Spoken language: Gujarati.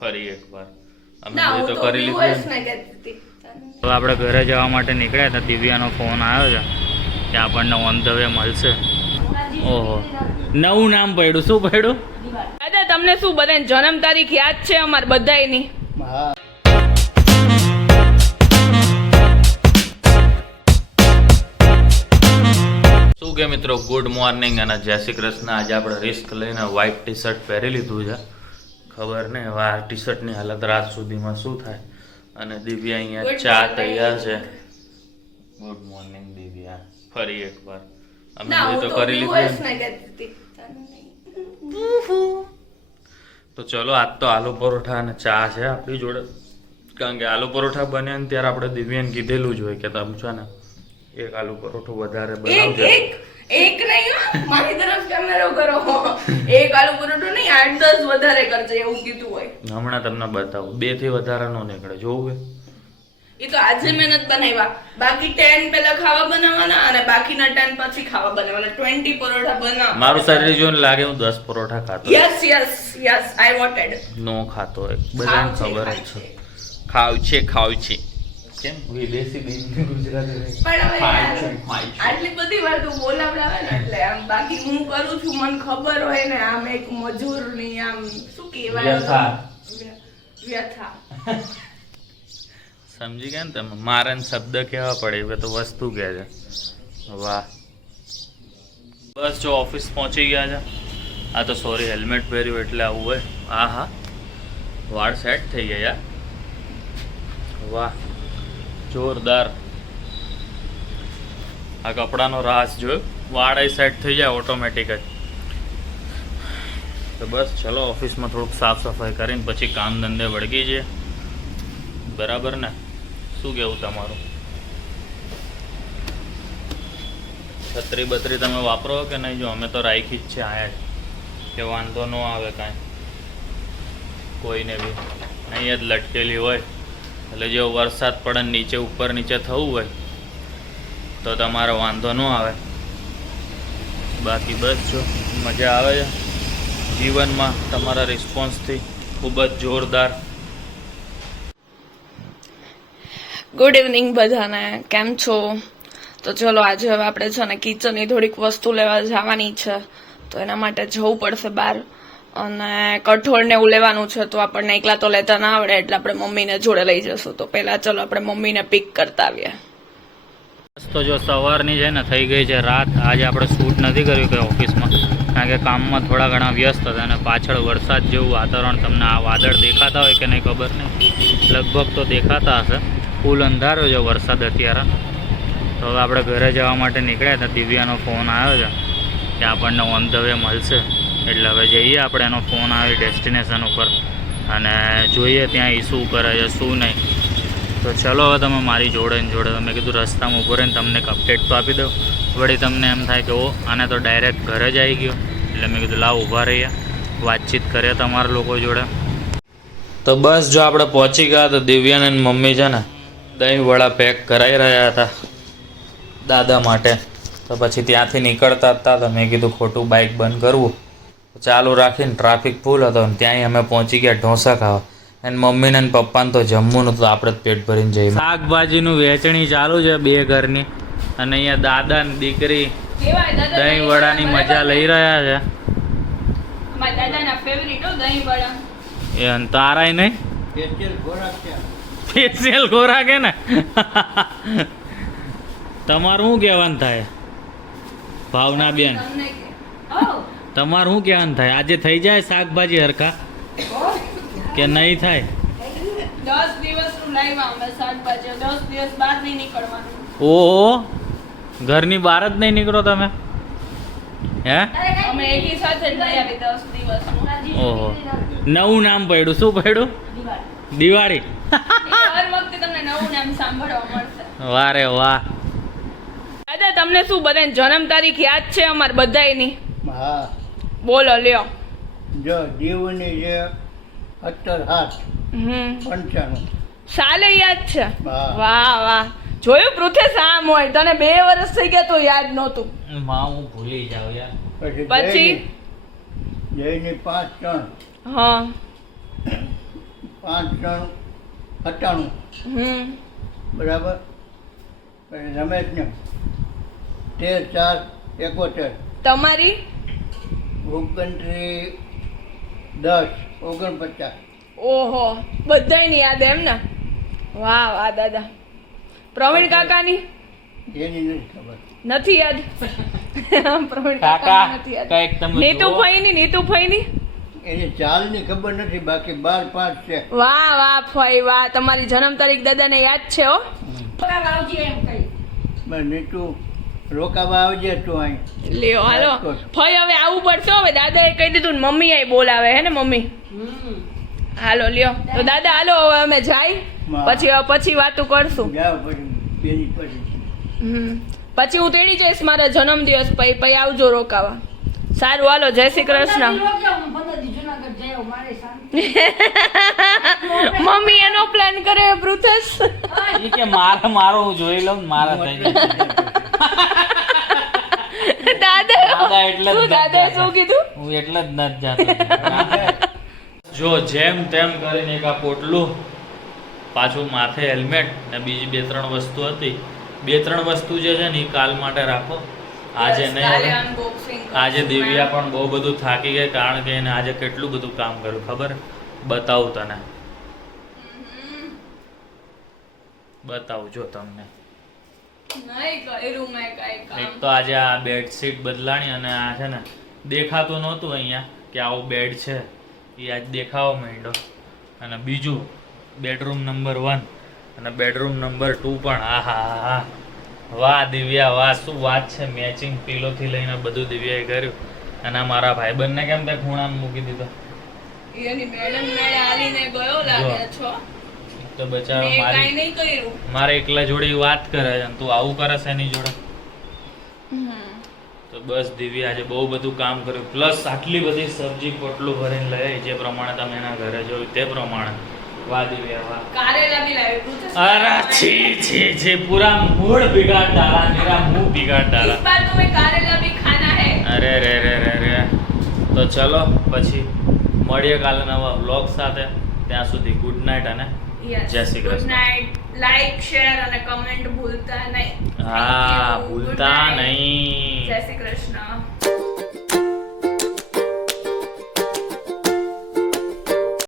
ફરી એકવાર અમે તો કરી લીધું. તો આપણે ઘરે જવા માટે નીકળ્યા હતા. દિવ્યાનો ફોન આવ્યો છે કે આપણને ઓન ધ વે મળશે. ઓહો, નવું નામ પડ્યું. શું પડ્યું? દાદા તમને શું બધાને જન્મ તારીખ યાદ છે અમાર બધાયની? શું કે મિત્રો, ગુડ મોર્નિંગ અને જય શ્રી કૃષ્ણ. આજે આપણે રિસ્ક લઈને વ્હાઇટ ટી શર્ટ પહેરી લીધું છે. ખબર નહીં હવે આ ટી શર્ટની હાલત રાત સુધીમાં શું થાય. અને દિવ્યા અહીંયા ચા તૈયાર છે. Good morning Divya. ફરી એકવાર અમે તો કરી લીધું. તો ચલો, આજ તો આલુ પરોઠા અને ચા છે આપણી જોડે. કારણ કે આલુ પરોઠા બન્યા ને ત્યારે આપણે દિવ્યાને કીધેલું જ હોય કે તમે છે ને એક આલુ પરોઠું વધારે બનાવજો. એક નહીં, મારી તરફ કેમેરો કરો. એક આલુ પરોઠું નહીં, 8-10 વધારે કરજે એવું કીધું હોય. હમણાં તમને બતાવું, 2 થી વધારે નો નીકળે. જોવું એ તો આજે મહેનત બનાવ્યા. બાકી 10 પહેલા ખાવા બનાવવાના અને બાકીના 10 પછી ખાવા બનાવવાના. 20 પરોઠા બનાવ. મારું શરીર જોઈને લાગે હું 10 પરોઠા ખાતો. Yes I wanted. નો ખાતો હોય, બધાને ખબર જ છે. ખાવ છે કેમ વિદેશી બિન ગુજરાતી આટલી બધી વાર તું બોલાવડાવે ને એટલે આમ. બાકી હું કરું છું, મને ખબર હોય ને. આમ એક મજૂરની આમ શું કહેવાય, વ્યથા. સમજી ગયા ને તમે? મારે શબ્દ કેવા પડે એ તો વસ્તુ કહે છે. વાહ, બસ જો ઓફિસ પહોંચી ગયા છે. આ તો સોરી હેલ્મેટ પહેર્યું એટલે આવું હોય. હા, વાળ સેટ થઈ ગયા યાર. વાહ, જોરદાર. આ કપડાનો રાસ જોયો, વાળ સેટ થઈ જાય ઓટોમેટિક જ. તો બસ ચલો, ઓફિસમાં થોડુંક સાફ સફાઈ કરીને પછી કામ ધંધે વળગી જઈએ. બરાબર ને? શું કેવું તમારું? છત્રી બત્રી તમે વાપરો કે નહીં? જો અમે તો રાખી જ છે આયા કે વાંધો ન આવે કાંઈ કોઈને બી. અહીં જ લટકેલી હોય એટલે જો વરસાદ પડે નીચે ઉપર નીચે થવું હોય તો તમારે વાંધો ન આવે. બાકી બસ જો મજા આવે છે જીવનમાં તમારા રિસ્પોન્સથી. ખૂબ જ જોરદાર. ગુડ ઇવનિંગ બધાને, કેમ છો? તો ચલો આજે હવે આપણે છે ને કિચનની થોડીક વસ્તુ લેવા જવાની છે. તો એના માટે જવું પડશે બહાર. અને કઠોળ ને એવું લેવાનું છે. તો આપણને એકલા તો લેતા ના આવડે એટલે આપણે મમ્મીને જોડે લઈ જશું. તો પહેલા ચલો આપણે મમ્મીને પિક કરતા આવીએ. તો જો સવારની છે ને થઈ ગઈ છે રાત. આજે આપણે શૂટ નથી કર્યું કે ઓફિસમાં, કારણ કે કામમાં થોડા ઘણા વ્યસ્ત હતા. અને પાછળ વરસાદ જેવું વાતાવરણ. તમને આ વાદળ દેખાતા હોય કે નહીં ખબર નહીં, લગભગ તો દેખાતા હશે. ફૂલ અંધારો છે વરસાદ અત્યારે. તો હવે આપણે ઘરે જવા માટે નીકળ્યા હતા. દિવ્યાનો ફોન આવ્યો છે કે આપણને ઓન ધ વે મળશે. એટલે હવે જઈએ આપણે. એનો ફોન આવે ડેસ્ટિનેશન ઉપર અને જોઈએ ત્યાં એ શું કરે છે શું નહીં. તો ચલો હવે તમે મારી જોડે ને જોડે. મેં કીધું રસ્તામાં ઊભો રહીને તમને એક અપડેટ તો આપી દઉં. વળી તમને એમ થાય કે ઓ આને તો ડાયરેક્ટ ઘરે જ આવી ગયો. એટલે મેં કીધું લાવ ઊભા રહીએ, વાતચીત કરીએ તમારા લોકો જોડે. તો બસ જો આપણે પહોંચી ગયા. તો દિવ્યાને મમ્મી છે ને દહીં વડા પેક કરાવી રહ્યા હતા દાદા માટે. તો પછી ત્યાંથી નીકળતા હતા તો મેં કીધું ખોટું બાઇક બંધ કરવું, ચાલુ રાખીને ટ્રાફિક ફૂલ હતો ને ત્યાંય અમે પહોંચી ગયા ઢોસા ખાવા. અને મમ્મીને અને પપ્પાને તો જમવું નતું, આપણે જ પેટ ભરીને જઈએ. શાકભાજીનું વેચણી ચાલુ છે 2 ઘરની. અને અહીંયા દાદા ને દીકરી દહીં વડાની મજા લઈ રહ્યા છે. એ તારાય નહીં સ્પેશિયલ ખોરાક હે ને. તમારું શું કહેવાનું થાય ભાવના બેન? તમારું શું કહેવાનું થાય? આજે થઈ જાય શાકભાજી હરખા કે નહીં થાય? 10 દિવસનું લાવ્યા અમે શાકભાજી. 10 દિવસ બહાર નહીં નીકળવાનું. ઓહો, ઘરની બહાર જ નહીં નીકળો તમે? હે, અમે એકી સાથે જ લઈ આવી 10 દિવસ. ઓહો, નવું નામ પડ્યું. શું પડ્યું? દિવાળી. હર વખતે તમને નવું નામ સાંભળવા મળશે. વાહ રે વાહ. દાદા તમને શું બધાને જન્મ તારીખ યાદ છે અમાર બધાયની? હા, બોલો લ્યો. જો જીવની છે 17/7/95. સાલે યાદ છે? હા. વાહ. જોયું પૃથ્વી આમ હોય. તને 2 વર્ષ થઈ ગયા તો યાદ નહોતું. માં હું ભૂલી જાઉં યાર. પછી જયની 5 ટન. હા 5-3-98 બરાબર. પછી રમેશને 13-4-71. તમારી ભૂપકંત્રી 10-49. ઓહો બધાયની યાદ એમ ને? વાહ વાહ દાદા. પ્રવીણ કાકાની એની નથી ખબર. નથી યાદ. પ્રવીણ કાકા કાકાની નથી યાદ. કઈક તમે નીતુભાઈની એની ચાલની ખબર નથી, બાકી 12-5 છે. વાહ વાહ ફઈ વાહ. તમારી જન્મ તારીખ દાદાને યાદ છે હો. બસ નીતુ રોકાવા આવજે તું અહીં. લ્યો હાલો રાજકોટ. ફઈ હવે આવું પડશે. હવે દાદાએ કહી દીધું ને મમ્મી અહીં બોલાવે હે ને મમ્મી. હાલો લ્યો તો દાદા હાલો હવે અમે જાય પછી વાતું કરશું. જાઓ પછી બેની પછી. પછી હું તેડી જઈશ મારા જન્મદિવસ પછી આવજો રોકાવા. સારું હાલો જય શ્રી કૃષ્ણ. મમ્મી એનો પ્લાન કરે પૃથેશ. ઈ કે મારો હું જોઈ લઉં ને મારા થઈ જાય. દાદા એટલે જ દાદાએ શું કીધું? હું એટલે જ નથી જાતો. જો જેમ તેમ કરીને એક આ પોટલું, પાછું માથે હેલ્મેટ ને બીજી 2-3 વસ્તુ હતી. 2-3 વસ્તુ જે છે ને એ કાલ માટે રાખો. આજે નહીં હવે. આજે દિવ્યા પણ બહુ બધું થાકી ગઈ, કારણ કે એને આજે કેટલું બધું કામ કર્યું ખબર? બતાવું તને, બતાવું જો તમને. એક તો આજે આ બેડશીટ બદલાણી અને આ છે ને દેખાતું નહોતું અહીંયા કે આવો બેડ છે, એ આજ દેખાવા માંડ્યો. અને બીજું બેડરૂમ નંબર 1 અને બેડરૂમ નંબર 2 પણ. હા હા હા વાહ દિવ્યા વાહ, શું વાત છે. મેચિંગ પીલોથી લઈને બધું દિવ્યાએ કર્યું. અને આ મારા ભાઈબંધને કેમ તે ખૂણામાં મૂકી દીધો? એની મેડમ મેળે આલીને ગયો લાગે છો. તો બચારો મેં મારી કાંઈ નહીં કર્યું. મારે એકલા જોડે વાત કરે છે અને તું આવું કરે છે એની જોડે. તો બસ દિવ્યા આજે બહુ બધું કામ કર્યું, પ્લસ આટલી બધી સબ્જી પોટલું ભરીને લઈ આવી, જે પ્રમાણે તમે એના ઘરે જોયું તે પ્રમાણે. વાહ દિવ્યા વાહ. કારેલા બી લાવી પૃથેશ. અરે છી છી છી, પૂરા મૂડ बिगाड़ डाला, मेरा मुंह बिगाड़ डाला. इस बार तुम्हें कारेला भी खाना है. અરે રે રે રે રે. તો ચલો પછી મળીએ કાલે નવા વ્લોગ સાથે. ત્યાં સુધી ગુડ નાઇટ અને જય Shri good Krishna. Night. Like share અને કમેન્ટ ભૂલતા નહીં. હા ભૂલતા નહીં. જય શ્રી કૃષ્ણ.